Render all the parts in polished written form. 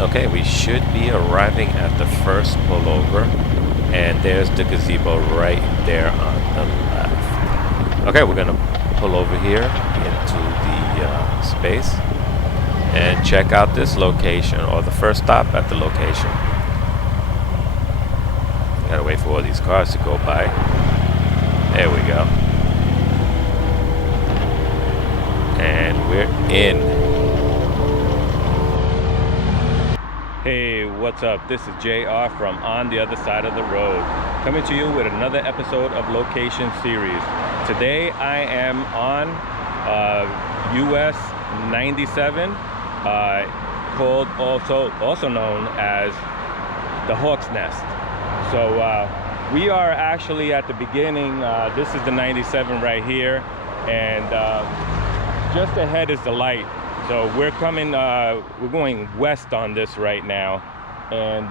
Okay, we should be arriving at the first pullover, and there's the gazebo right there on the left. Okay, we're gonna pull over here into the space and check out this location, or the first stop at the location. Gotta wait for all these cars to go by. There we go. And we're in. Hey, what's up? This is JR from On the Other Side of the Road, coming to you with another episode of Location Series. Today I am on US 97, called also known as the Hawk's Nest. So we are actually at the beginning. This is the 97 right here, and just ahead is the light. So we're going west on this right now, and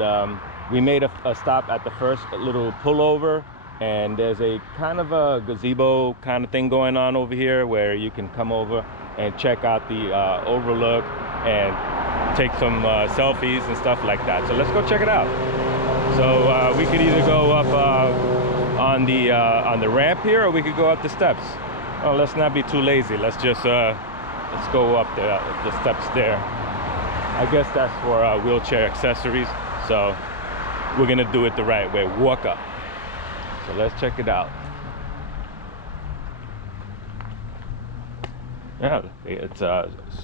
we made a stop at the first little pullover, and there's a kind of a gazebo kind of thing going on over here where you can come over and check out the overlook and take some selfies and stuff like that. So let's go check it out. So we could either go up on the ramp here, or we could go up the steps. Oh, let's not be too lazy. Let's just let's go up the steps there. I guess that's for wheelchair accessories. So we're gonna do it the right way. Walk up. So let's check it out. Yeah, it's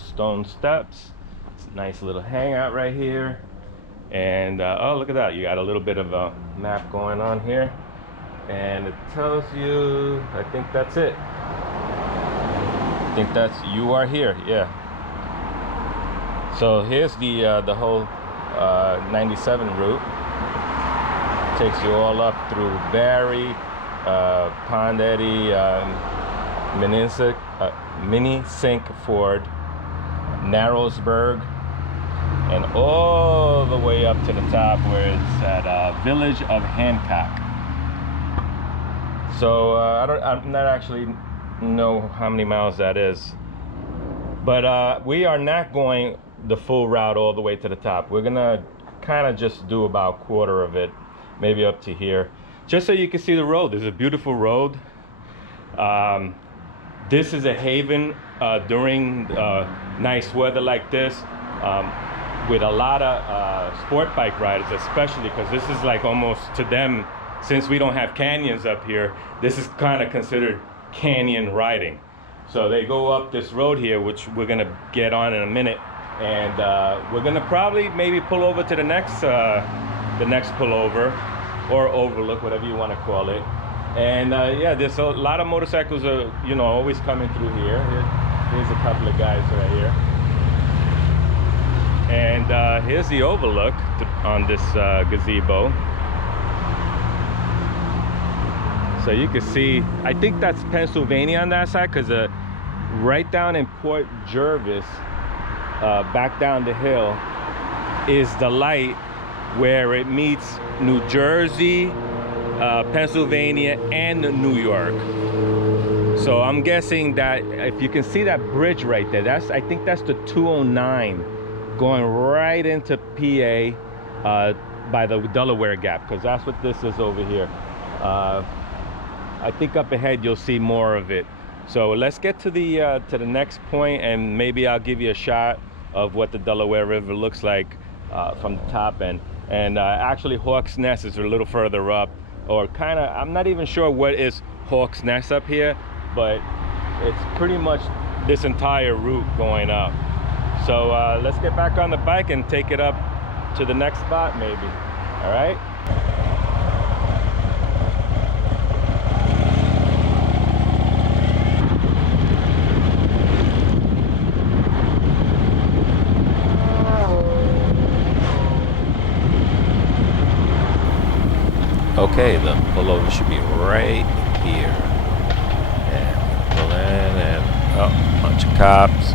stone steps. It's a nice little hangout right here. And oh, look at that. You got a little bit of a map going on here. And it tells you, I think that's it. I think that's, you are here, yeah. So here's the whole 97 route. Takes you all up through Barry, Pond Eddy, Mini-Sink Ford, Narrowsburg, and all the way up to the top where it's at Village of Hancock. So I'm not actually know how many miles that is, but we are not going the full route all the way to the top. We're gonna kind of just do about a quarter of it, maybe up to here, just so you can see the road. There's a beautiful road. This is a haven during nice weather like this, with a lot of sport bike riders, especially because this is like almost, to them, since we don't have canyons up here, this is kind of considered canyon riding. So they go up this road here, which we're gonna get on in a minute, and we're gonna probably maybe pull over to the next pullover, or overlook, whatever you want to call it. And yeah, there's a lot of motorcycles are, you know, always coming through here. Here's a couple of guys right here. And here's the overlook on this gazebo. So you can see, I think that's Pennsylvania on that side, because right down in Port Jervis, back down the hill, is the light where it meets New Jersey, Pennsylvania, and New York. So I'm guessing that if you can see that bridge right there, I think that's the 209 going right into PA by the Delaware Gap, because that's what this is over here. I think up ahead you'll see more of it. So let's get to the next point, and maybe I'll give you a shot of what the Delaware River looks like from the top end. And actually Hawk's Nest is a little further up, or kind of, I'm not even sure what is Hawk's Nest up here, but it's pretty much this entire route going up. So let's get back on the bike and take it up to the next spot maybe. All right. Okay, the pullover should be right here. And pull in, and oh, bunch of cops.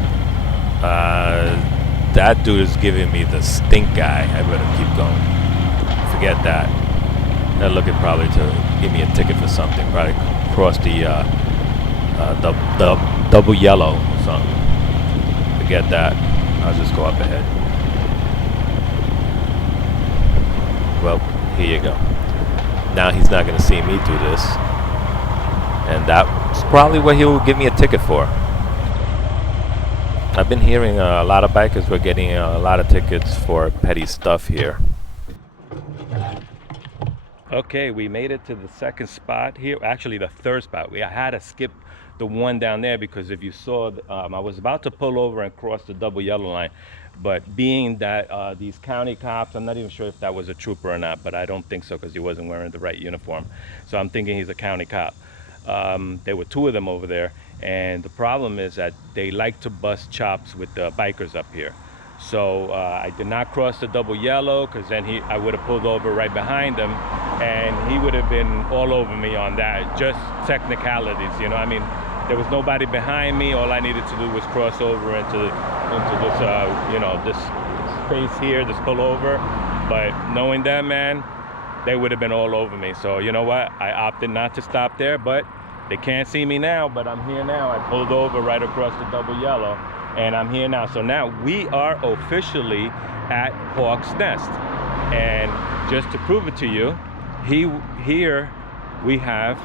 That dude is giving me the stink eye. I better keep going. Forget that. They're looking probably to give me a ticket for something. Probably cross the double yellow or something. Forget that. I'll just go up ahead. Well, here you go. Now he's not going to see me do this. And that's probably what he'll give me a ticket for. I've been hearing a lot of bikers were getting a lot of tickets for petty stuff here. Okay, we made it to the second spot here. Actually, the third spot. I had to skip the one down there because if you saw, I was about to pull over and cross the double yellow line. But being that these county cops, I'm not even sure if that was a trooper or not, but I don't think so because he wasn't wearing the right uniform. So I'm thinking he's a county cop. There were two of them over there. And the problem is that they like to bust chops with the bikers up here. So I did not cross the double yellow because then I would have pulled over right behind him and he would have been all over me on that. Just technicalities, you know. I mean, there was nobody behind me. All I needed to do was cross over into this, you know, this space here, this pullover. But knowing them, man, they would have been all over me. So you know what? I opted not to stop there, but they can't see me now. But I'm here now. I pulled over right across the double yellow. And I'm here now. So now we are officially at Hawk's Nest. And just to prove it to you, here we have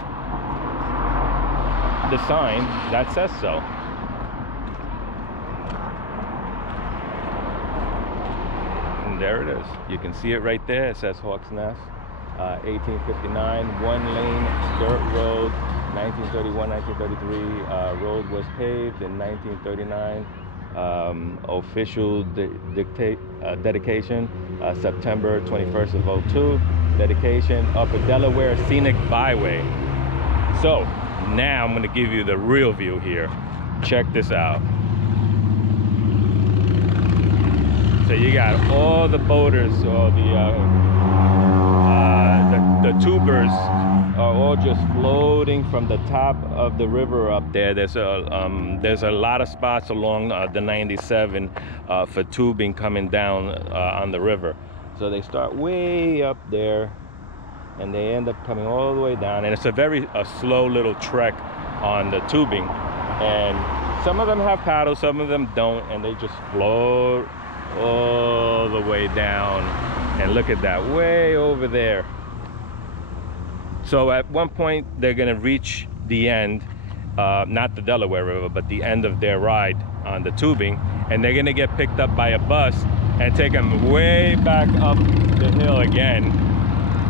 the sign that says so. And there it is. You can see it right there. It says Hawk's Nest. 1859, one lane dirt road. 1931, 1933, road was paved in 1939. Official dedication, September 21st of 02. Dedication, Upper Delaware Scenic Byway. So now I'm going to give you the real view here. Check this out. So you got all the boaters, or the tubers are all just floating from the top of the river up there. There's a lot of spots along the 97 for tubing coming down on the river. So they start way up there and they end up coming all the way down, and it's a slow little trek on the tubing. And some of them have paddles, some of them don't, and they just float all the way down. And look at that, way over there. So at one point they're gonna reach the end, not the Delaware River, but the end of their ride on the tubing, and they're gonna get picked up by a bus and take them way back up the hill again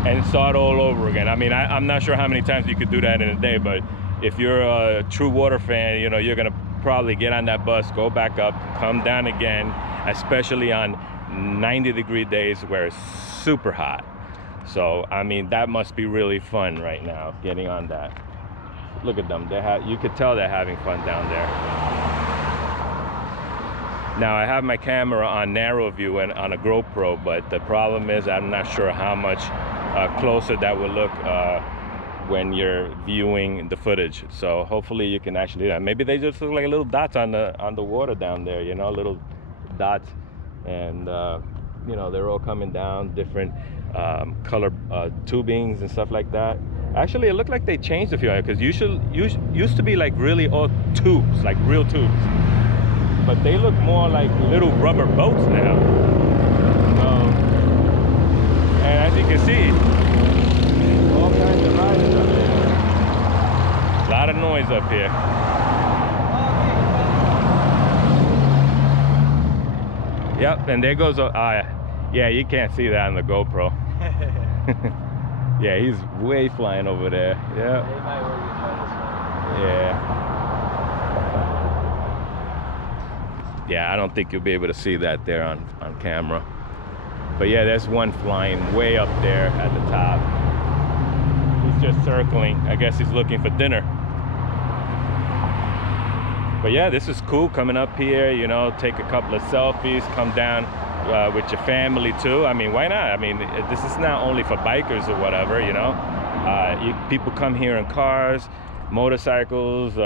and start all over again. I mean, I'm not sure how many times you could do that in a day, but if you're a true water fan, you know, you're gonna probably get on that bus, go back up, come down again, especially on 90-degree days where it's super hot. So I mean, that must be really fun right now, getting on that. Look at them, you could tell they're having fun down there. Now I have my camera on narrow view and on a GoPro, but the problem is I'm not sure how much closer that will look when you're viewing the footage. So hopefully you can actually do that. Maybe they just look like little dots on the water down there, you know, little dots. And you know, they're all coming down, different color tubings and stuff like that. Actually, it looked like they changed a few, because used to be like really all tubes, like real tubes, but they look more like little rubber boats now. And as you can see, all kinds of riders up here. A lot of noise up here. Yep, and there goes, yeah, you can't see that on the GoPro. Yeah, he's way flying over there. Yeah. Yeah, I don't think you'll be able to see that there on camera. But yeah, there's one flying way up there at the top. He's just circling. I guess he's looking for dinner. But yeah, this is cool, coming up here, you know, take a couple of selfies, come down with your family too. I mean, why not? I mean, this is not only for bikers or whatever, you know. People come here in cars, motorcycles,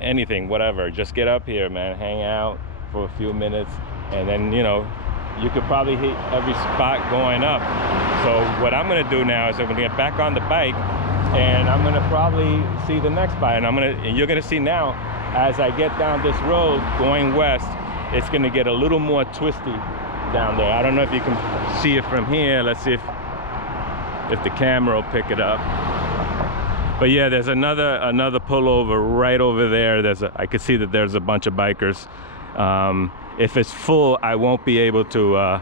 anything, whatever. Just get up here, man, hang out for a few minutes, and then, you know, you could probably hit every spot going up. So what I'm gonna do now is I'm gonna get back on the bike, and I'm gonna probably see the next spot, and you're gonna see now, as I get down this road going west, it's gonna get a little more twisty down there. I don't know if you can see it from here. Let's see if if the camera will pick it up. But yeah, there's another pullover right over there. I could see that there's a bunch of bikers. If it's full, I won't be able to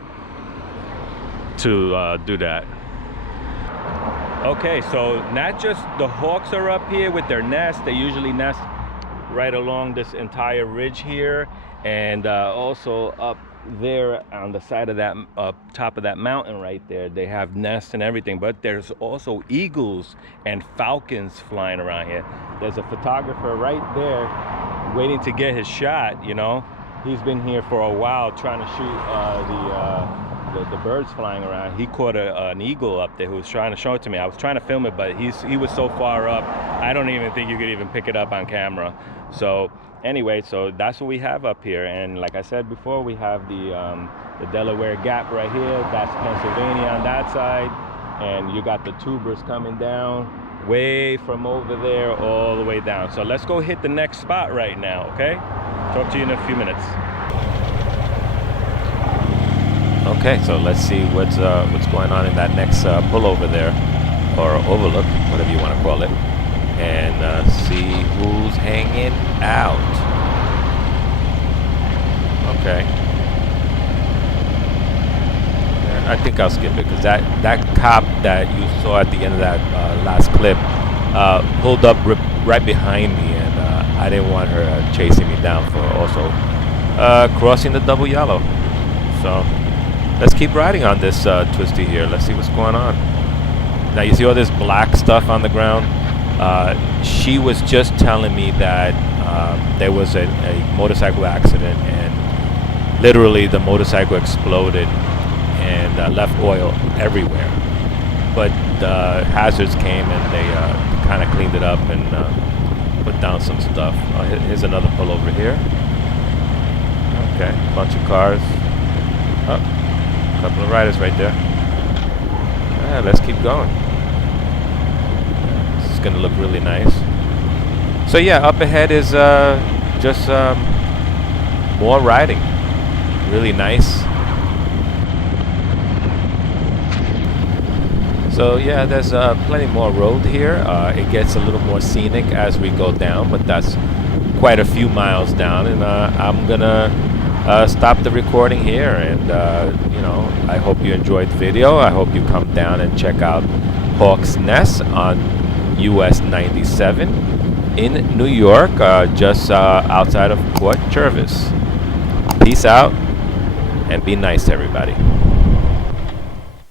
do that. Okay, so not just the hawks are up here with their nest. They usually nest right along this entire ridge here, and also up there on the side of that top of that mountain right there, they have nests and everything. But there's also eagles and falcons flying around here. There's a photographer right there waiting to get his shot. You know, he's been here for a while trying to shoot the birds flying around. He caught an eagle up there who was trying to show it to me. I was trying to film it, but he was so far up, I don't even think you could even pick it up on camera. So anyway, so that's what we have up here. And like I said before, we have the Delaware Gap right here. That's Pennsylvania on that side, and you got the tubers coming down way from over there all the way down. So let's go hit the next spot right now, okay? Talk to you in a few minutes. Okay, so let's see what's going on in that next pullover there, or overlook, whatever you want to call it, and see who's hanging out. Okay. I think I'll skip it because that cop that you saw at the end of that last clip pulled up right behind me, and I didn't want her chasing me down for also crossing the double yellow. So let's keep riding on this twisty here. Let's see what's going on. Now you see all this black stuff on the ground. She was just telling me that there was a motorcycle accident, and literally the motorcycle exploded and left oil everywhere. But the hazards came and they kind of cleaned it up and put down some stuff. Here's another pullover here. Okay, bunch of cars. Oh, a couple of riders right there. Let's keep going. This is going to look really nice. So yeah, up ahead is just more riding. Really nice. So yeah, there's plenty more road here. It gets a little more scenic as we go down, but that's quite a few miles down, and I'm gonna stop the recording here. And you know, I hope you enjoyed the video. I hope you come down and check out Hawk's Nest on US 97 in New York, just outside of Port Jervis. Peace out and be nice to everybody.